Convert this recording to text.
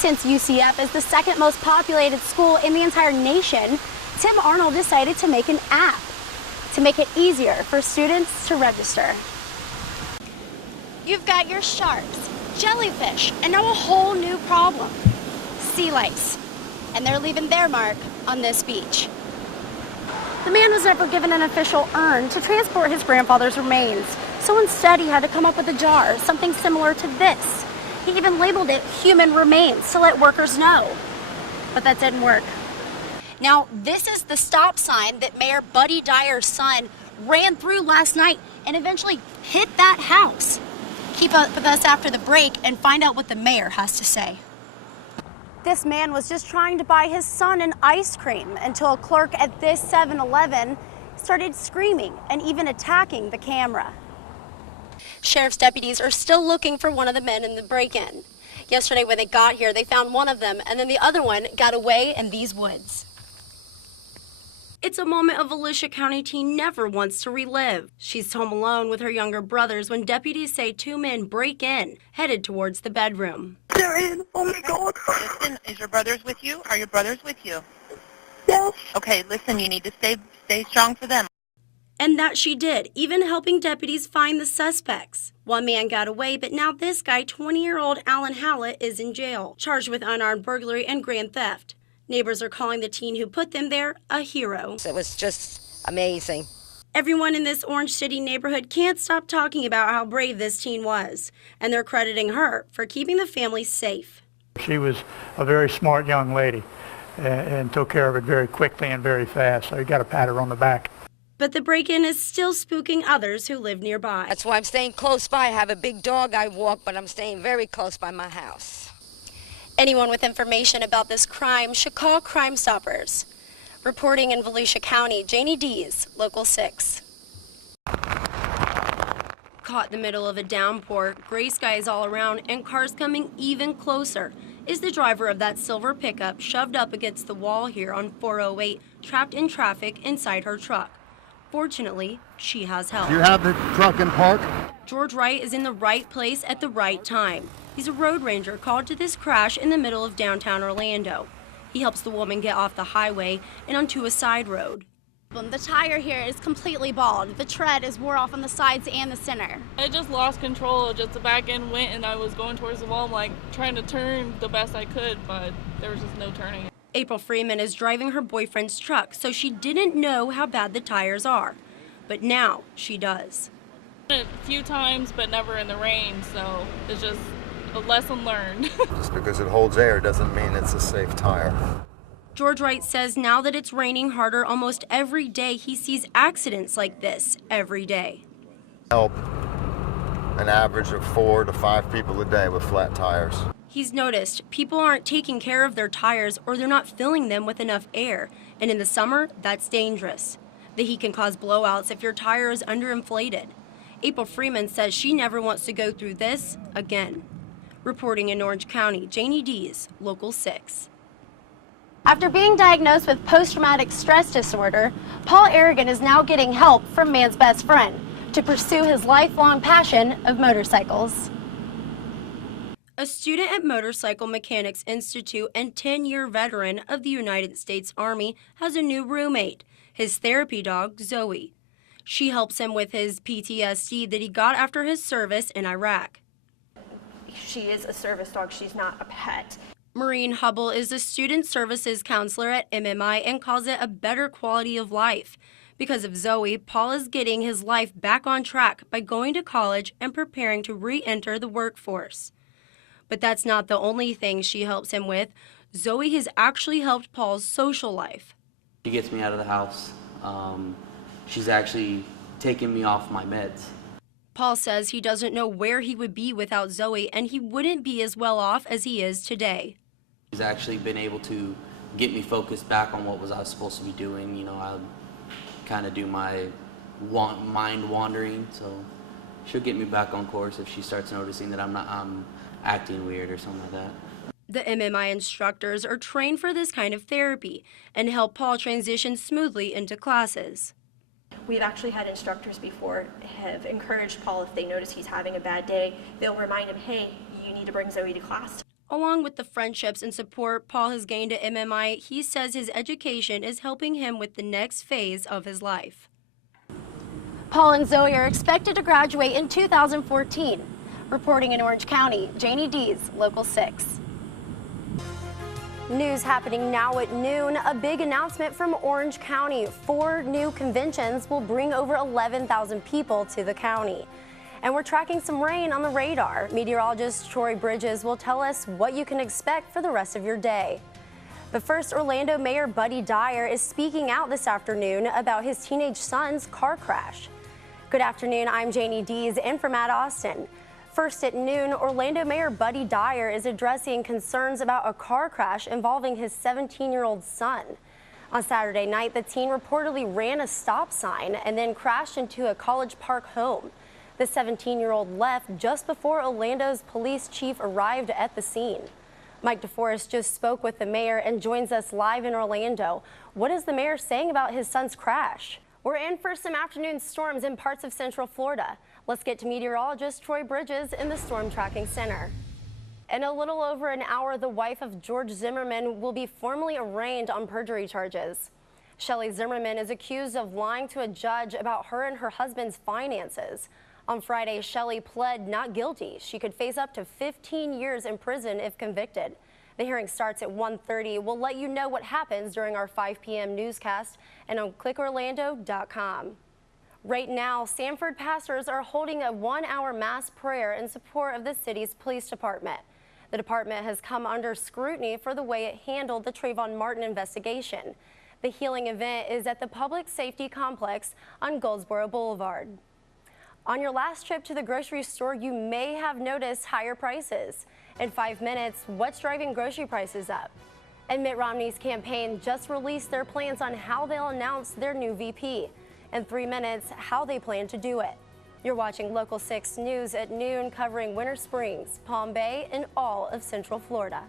Since UCF is the second most populated school in the entire nation, Tim Arnold decided to make an app to make it easier for students to register. You've got your sharks, jellyfish, and now a whole new problem, sea lice. And they're leaving their mark on this beach. The man was never given an official urn to transport his grandfather's remains, so instead he had to come up with a jar, something similar to this. He even labeled it human remains to let workers know. But that didn't work. Now, this is the stop sign that Mayor Buddy Dyer's son ran through last night and eventually hit that house. Keep up with us after the break and find out what the mayor has to say. This man was just trying to buy his son an ice cream until a clerk at this 7-Eleven started screaming and even attacking the camera. Sheriff's deputies are still looking for one of the men in the break-in. Yesterday when they got here, they found one of them, and then the other one got away in these woods. It's a moment a Volusia County teen never wants to relive. She's home alone with her younger brothers when deputies say two men break in, headed towards the bedroom. They're in. Oh my God. Listen, is your brothers with you? Are your brothers with you? Yes. Okay, listen, you need to stay strong for them. And that she did, even helping deputies find the suspects. One man got away, but now this guy, 20-year-old Alan Hallett, is in jail, charged with unarmed burglary and grand theft. Neighbors are calling the teen who put them there a hero. It was just amazing. Everyone in this Orange City neighborhood can't stop talking about how brave this teen was, and they're crediting her for keeping the family safe. She was a very smart young lady and took care of it very quickly and very fast, so you got to pat her on the back. But the break-in is still spooking others who live nearby. That's why I'm staying close by. I have a big dog I walk, but I'm staying very close by my house. Anyone with information about this crime should call Crime Stoppers. Reporting in Volusia County, Jayne Dees, Local 6. Caught in the middle of a downpour, gray skies all around, and cars coming even closer, is the driver of that silver pickup shoved up against the wall here on 408, trapped in traffic inside her truck. Fortunately, she has help. Do you have the truck in park? George Wright is in the right place at the right time. He's a road ranger called to this crash in the middle of downtown Orlando. He helps the woman get off the highway and onto a side road. The tire here is completely bald. The tread is wore off on the sides and the center. I just lost control. Just the back end went and I was going towards the wall, like trying to turn the best I could, but there was just no turning. April Freeman is driving her boyfriend's truck, so she didn't know how bad the tires are. But now she does. A few times, but never in the rain, so it's just a lesson learned. Just because it holds air doesn't mean it's a safe tire. George Wright says now that it's raining harder almost every day, he sees accidents like this every day. Help an average of 4 to 5 people a day with flat tires. He's noticed people aren't taking care of their tires or they're not filling them with enough air. And in the summer, that's dangerous. The heat can cause blowouts if your tire is underinflated. April Freeman says she never wants to go through this again. Reporting in Orange County, Jayne Dees, Local 6. After being diagnosed with post-traumatic stress disorder, Paul Aragon is now getting help from man's best friend to pursue his lifelong passion of motorcycles. A student at Motorcycle Mechanics Institute and 10-year veteran of the United States Army has a new roommate, his therapy dog, Zoe. She helps him with his PTSD that he got after his service in Iraq. She is a service dog, she's not a pet. Maureen Hubble is a student services counselor at MMI and calls it a better quality of life. Because of Zoe, Paul is getting his life back on track by going to college and preparing to re-enter the workforce. But that's not the only thing she helps him with. Zoe has actually helped Paul's social life. She gets me out of the house. She's actually taken me off my meds. Paul says he doesn't know where he would be without Zoe, and he wouldn't be as well off as he is today. She's actually been able to get me focused back on what I was supposed to be doing. You know, I kind of do my mind wandering, so she'll get me back on course if she starts noticing that I'm acting weird or something like that. The MMI instructors are trained for this kind of therapy and help Paul transition smoothly into classes. We've actually had instructors before have encouraged Paul if they notice he's having a bad day, they'll remind him, hey, you need to bring Zoe to class. Along with the friendships and support Paul has gained at MMI, he says his education is helping him with the next phase of his life. Paul and Zoe are expected to graduate in 2014. Reporting in Orange County, Jayne Dees, Local 6. News happening now at noon. A big announcement from Orange County. 4 new conventions will bring over 11,000 people to the county. And we're tracking some rain on the radar. Meteorologist Troy Bridges will tell us what you can expect for the rest of your day. But first, Orlando Mayor Buddy Dyer is speaking out this afternoon about his teenage son's car crash. Good afternoon, I'm Jayne Dees in for Matt Austin. First at noon, Orlando Mayor Buddy Dyer is addressing concerns about a car crash involving his 17-year-old son. On Saturday night, the teen reportedly ran a stop sign and then crashed into a College Park home. The 17-year-old left just before Orlando's police chief arrived at the scene. Mike DeForest just spoke with the mayor and joins us live in Orlando. What is the mayor saying about his son's crash? We're in for some afternoon storms in parts of Central Florida. Let's get to meteorologist Troy Bridges in the Storm Tracking Center. In a little over an hour, the wife of George Zimmerman will be formally arraigned on perjury charges. Shelley Zimmerman is accused of lying to a judge about her and her husband's finances. On Friday, Shelley pled not guilty. She could face up to 15 years in prison if convicted. The hearing starts at 1:30. We'll let you know what happens during our 5 p.m. newscast and on clickorlando.com. Right now, Sanford pastors are holding a 1-hour mass prayer in support of the city's police department. The department has come under scrutiny for the way it handled the Trayvon Martin investigation. The healing event is at the Public Safety Complex on Goldsboro Boulevard. On your last trip to the grocery store, you may have noticed higher prices. In 5 minutes, what's driving grocery prices up? And Mitt Romney's campaign just released their plans on how they'll announce their new VP. In 3 minutes, how they plan to do it. You're watching Local 6 News at noon, covering Winter Springs, Palm Bay, and all of Central Florida.